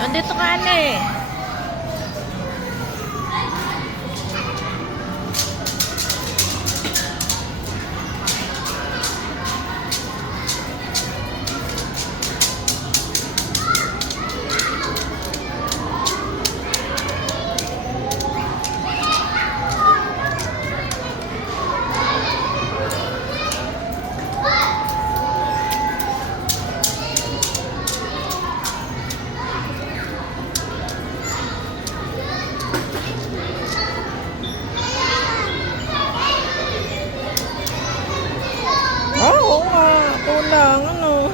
Nandito ka na eh. Oo nga, kulang ano.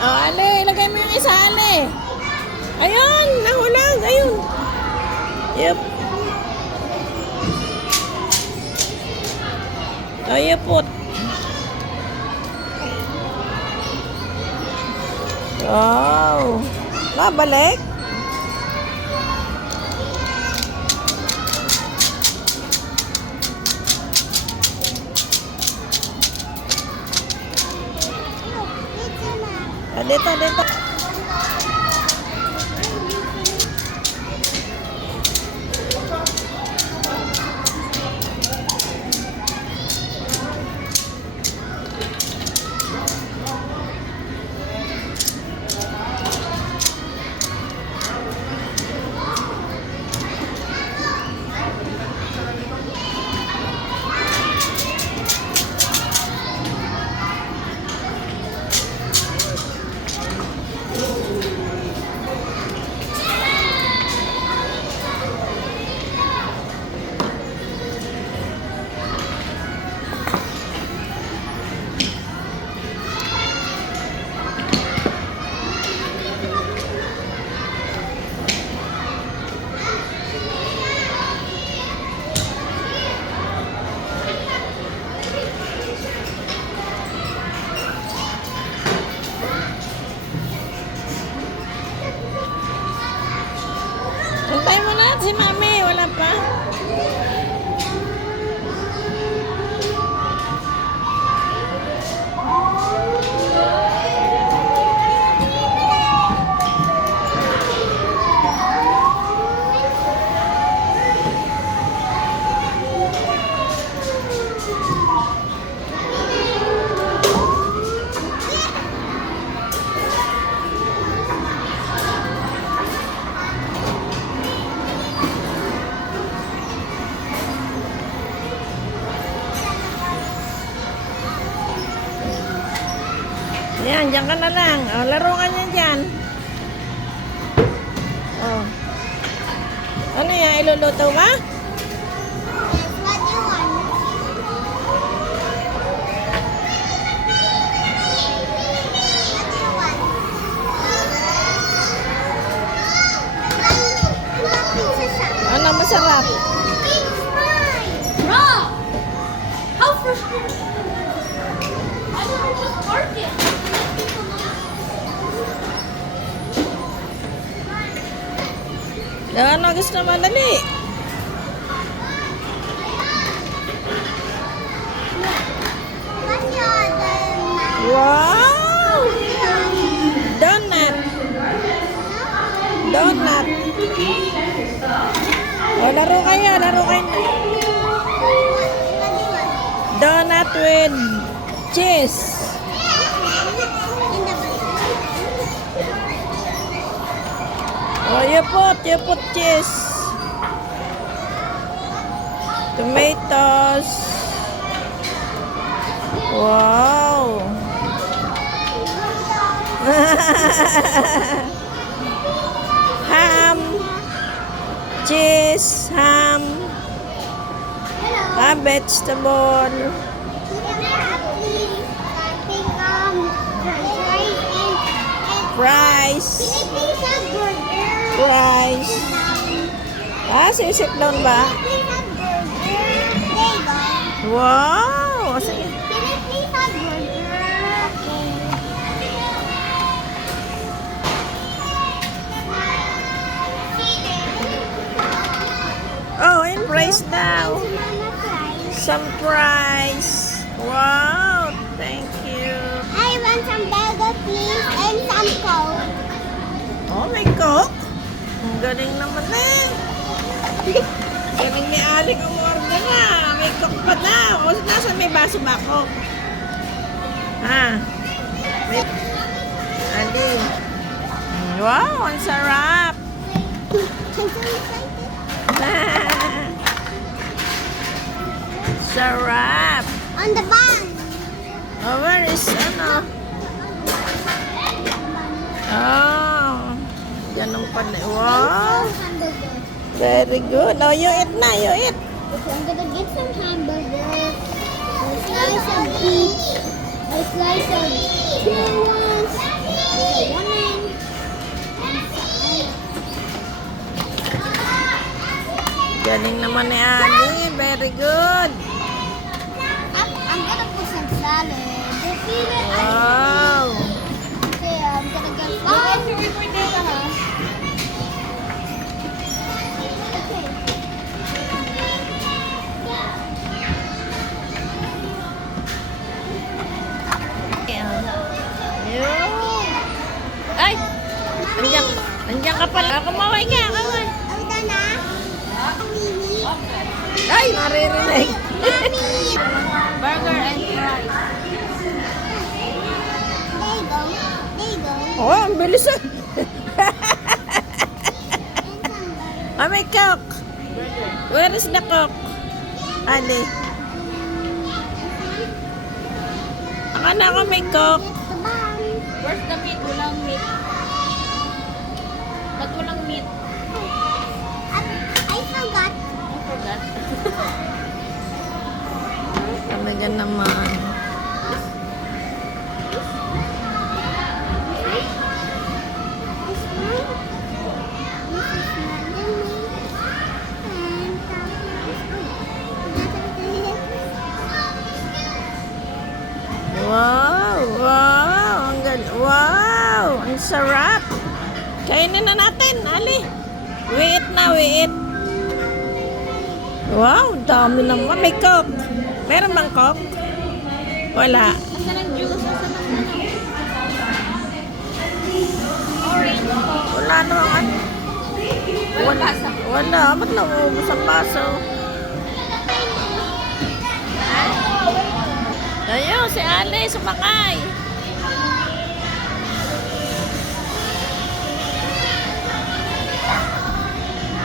Oh, Ale, ilagay mo yung isa, Ale. Ayun, nahulag, ayun. Yep. Ayupot. Wow. Nabalik? Ah, dito, dito. Hintay mo na si Mami, wala pa. Yan, dyan ka na lang. O, laro ka niyan dyan. O. Ano yan? Iluluto ba? What do you want? What do you want? Ano masarap? It's mine. Raw. How frustrating. I don't just park it. Ano gusto naman dali? What's your other mine? Wow! Donut! Donut! O, laro kayo, laro kayo. What do you want? Donut with cheese. In the Oh, you put cheese. Tomatoes. Wow. Ham. Cheese, ham. Hello. Vegetable. Fries. Fries. Ah, sisip down ba? Wow! Sige. may coke. Ang galing naman eh. Galing ni Ali umorder na. May coke pa daw. O, nasa may baso ba coke? Ha? May... Ali. Wow, ang sarap. Sarap. On the bun. Oh, where is, ano? Oh. Ganun pala. Wow. Hamburger. Very good. Oh, you eat na. You eat. Okay, I'm gonna get some hamburger. A slice of beef. A slice of churros. A lemon. Galing naman ni Ali. Very good. I'm gonna put some salad. Wow. Okay, I'm gonna get flour. Okay. Ayun. Ay! Nandiyan ka pala. Kumaway ka. Kumaway. Are we done na? Mimi. Ay! Naririnig. Mommy. Burger and fries. There you go. There you go. Oh, ang bilis ah. Oh, may coke. Where is the coke? Ali. Akala ko may coke. Get the bun. Where's the meat? Walang meat. Ba't walang meat? I forgot. I forgot. Talaga naman. This one. This is Mandarin. And Wow! Wow! Ang wow! Ang sarap! Kainin na natin, Ali. We eat na, we eat. Wow! Dami naman. May coke. Meron bang coke? Wala. Asan ang juice? Asan ang ano? Orange. Wala naman. Walang basa. Wala. Ba't naubos ang baso? Ayun, si Ali sumakay.